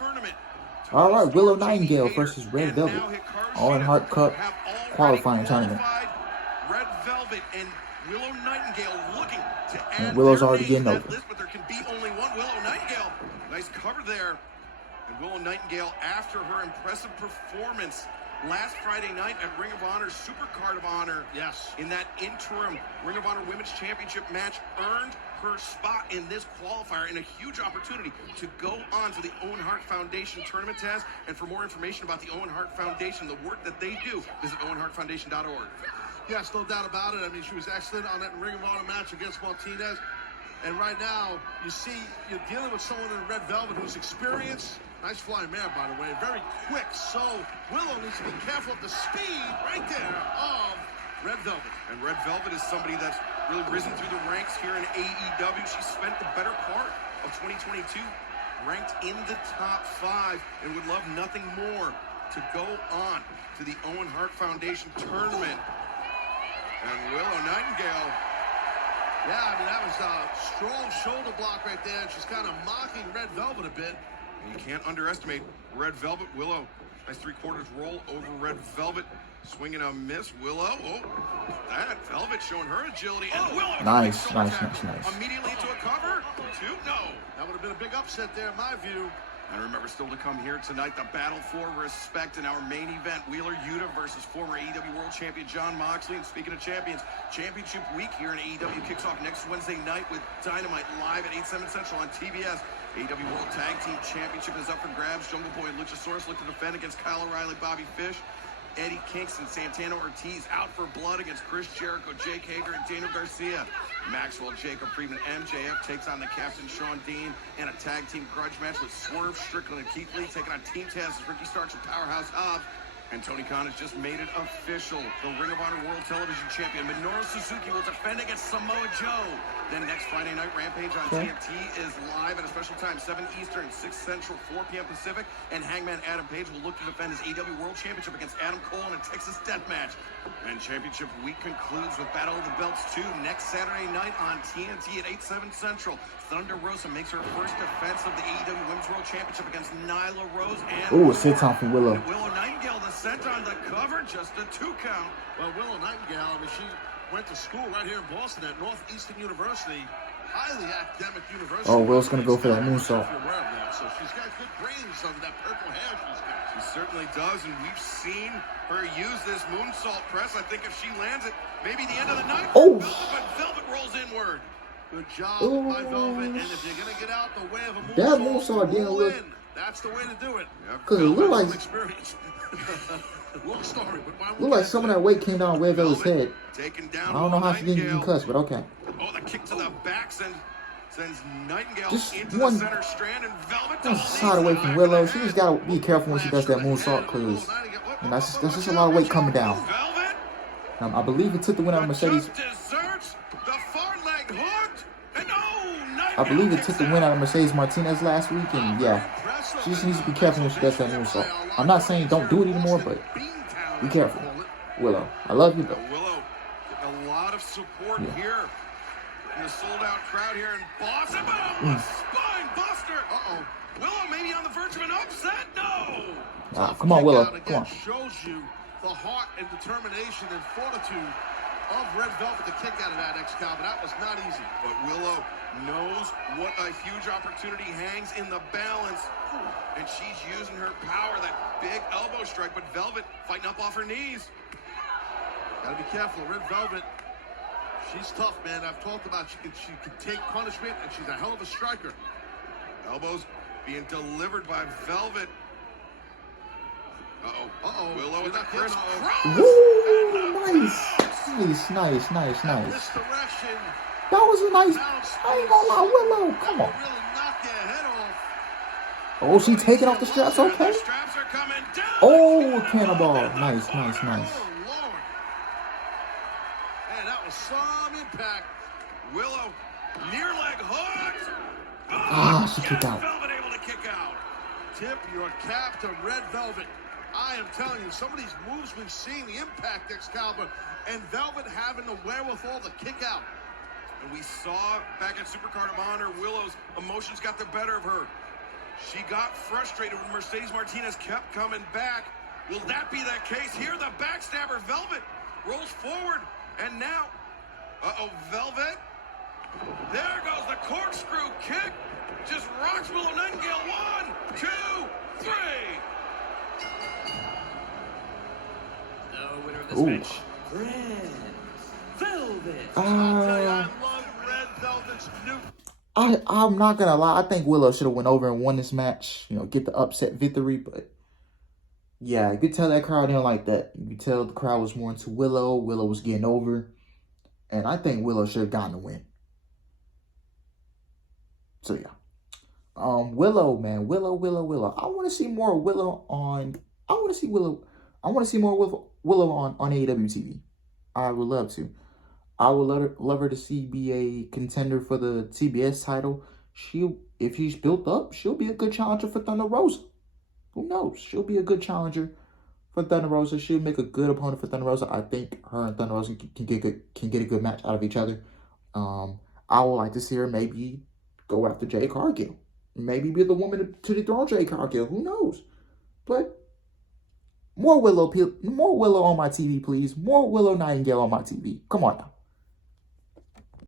tournament. All right, Willow Nightingale versus Red Velvet. Owen Hart Cup qualifying tournament. Red Velvet and Willow Nightingale looking to add and Willow's their already getting names over. to that list, but there can be only one Willow Nightingale. Nice cover there. And Willow Nightingale, after her impressive performance last Friday night at Ring of Honor's Supercard of Honor, yes, in that interim Ring of Honor Women's Championship match, earned her spot in this qualifier and a huge opportunity to go on to the Owen Hart Foundation tournament test. And for more information about the Owen Hart Foundation, the work that they do, visit owenhartfoundation.org. Yes, no doubt about it. I mean, she was excellent on that Ring of Honor match against Martinez. And right now, you see, you're dealing with someone in Red Velvet who's experienced. Nice flying mare, by the way. Very quick. So Willow needs to be careful of the speed right there of Red Velvet. And Red Velvet is somebody that's really risen through the ranks here in AEW. She spent the better part of 2022 ranked in the top 5 and would love nothing more to go on to the Owen Hart Foundation tournament. And Willow Nightingale. Yeah, I mean, that was a strong shoulder block right there. She's kind of mocking Red Velvet a bit. And you can't underestimate Red Velvet. Willow, nice three-quarters roll over Red Velvet. Swinging a miss. Willow, oh, that Velvet showing her agility. And Willow, nice. Immediately into a cover. 2, no. That would have been a big upset there, in my view. And remember, still to come here tonight, the battle for respect in our main event. Wheeler Yuta versus former AEW World Champion Jon Moxley. And speaking of champions, Championship Week here in AEW kicks off next Wednesday night with Dynamite live at 8/7 Central on TBS. AEW World Tag Team Championship is up for grabs. Jungle Boy and Luchasaurus look to defend against Kyle O'Reilly, Bobby Fish. Eddie Kingston, Santana Ortiz out for blood against Chris Jericho, Jake Hager, and Daniel Garcia. Maxwell, Jacob Friedman, MJF takes on the Captain Sean Dean in a tag team grudge match with Swerve Strickland and Keith Lee taking on Team Taz as Ricky Starks and Powerhouse Hobbs. And Tony Khan has just made it official. The Ring of Honor World Television Champion Minoru Suzuki will defend against Samoa Joe. Then next Friday night, Rampage on TNT is live at a special time, 7 Eastern, 6 Central, 4 p.m. Pacific. And Hangman Adam Page will look to defend his AEW World Championship against Adam Cole in a Texas Deathmatch. And Championship Week concludes with Battle of the Belts 2 next Saturday night on TNT at 8/7 Central. Thunder Rosa makes her first defense of the AEW Women's World Championship against Nyla Rose. And sit time for Willow. Willow Nightingale, the scent on the cover, just a 2 count. Well, Willow Nightingale, I mean, she went to school right here in Boston at Northeastern University. Highly academic university. Oh, Will's going to go for that moonsault. So she's got good brains on that purple hair she's got. She certainly does, and we've seen her use this moonsault press. I think if she lands it, maybe the end of the night. Oh! But Velvet rolls inward. Good job by Velvet, and if you're going to get out the way of a moonsault, that moonsault didn't look... That's the way to do it. Because it looked like... Long story, but looked like some of that weight came down Red Velvet's head. I don't know how she didn't even cuss, but okay. Oh, the kick to the back sends Nightingale just into one, the center strand, and Velvet one side away from Willow. She just got to be careful when she does that moonsault, because that's just a lot of weight coming down. I believe it took the win out of Mercedes. I believe it took the win out of Mercedes Martinez last week, and yeah, she just needs to be careful when she does that moonsault. I'm not saying don't do it anymore, but be careful. Willow, I love you though. Willow getting a lot of support here in the sold-out crowd here in Boston. Spine buster. Willow maybe on the verge of an upset. No. Come on, Willow. Come on. Shows you the heart and determination and fortitude of Red Velvet to kick out of that Excalibur. That was not easy. But Willow knows what a huge opportunity hangs in the balance. And she's using her power, that big elbow strike. But Velvet fighting up off her knees. Gotta be careful. Red Velvet, she's tough, man. I've talked about she can take punishment, and she's a hell of a striker. Elbows being delivered by Velvet. Willow with a Chris Cross. Woo! Nice. Misdirection. That was a nice. I ain't gonna lie, Willow. Come on. Really knocked their head off. Oh, she taking off the straps. Okay. The straps are coming down. Oh, cannonball. Nice. Oh, Lord. Man, that was some impact. Willow, near leg hooks. She kicked out. Velvet able to kick out. Tip your cap to Red Velvet. I am telling you, some of these moves we've seen, the impact Excalibur, and Velvet having the wherewithal to kick out. And we saw back at Supercard of Honor, Willow's emotions got the better of her. She got frustrated when Mercedes Martinez kept coming back. Will that be the case here? The backstabber, Velvet, rolls forward, and now, Velvet. There goes the corkscrew kick. Just rocks Willow Nightingale. 1, 2, 3. The winner of this Ooh. match, Red Velvet. I'll tell you, I love Red Velvet's new. I'm not gonna lie. I think Willow should have went over and won this match. You know, get the upset victory. But yeah, you could tell that crowd didn't like that. You could tell the crowd was more into Willow. Willow was getting over, and I think Willow should have gotten the win. So yeah, Willow, man, Willow. I want to see more Willow on. I want to see Willow. I want to see more Willow on AEW TV. I would love to. I would love her to be a contender for the TBS title. If she's built up, she'll be a good challenger for Thunder Rosa. Who knows? She'll be a good challenger for Thunder Rosa. She'll make a good opponent for Thunder Rosa. I think her and Thunder Rosa can get a good match out of each other. I would like to see her maybe go after Jade Cargill. Maybe be the woman to dethrone Jade Cargill. Who knows? But more Willow on my TV, please. More Willow Nightingale on my TV. Come on now.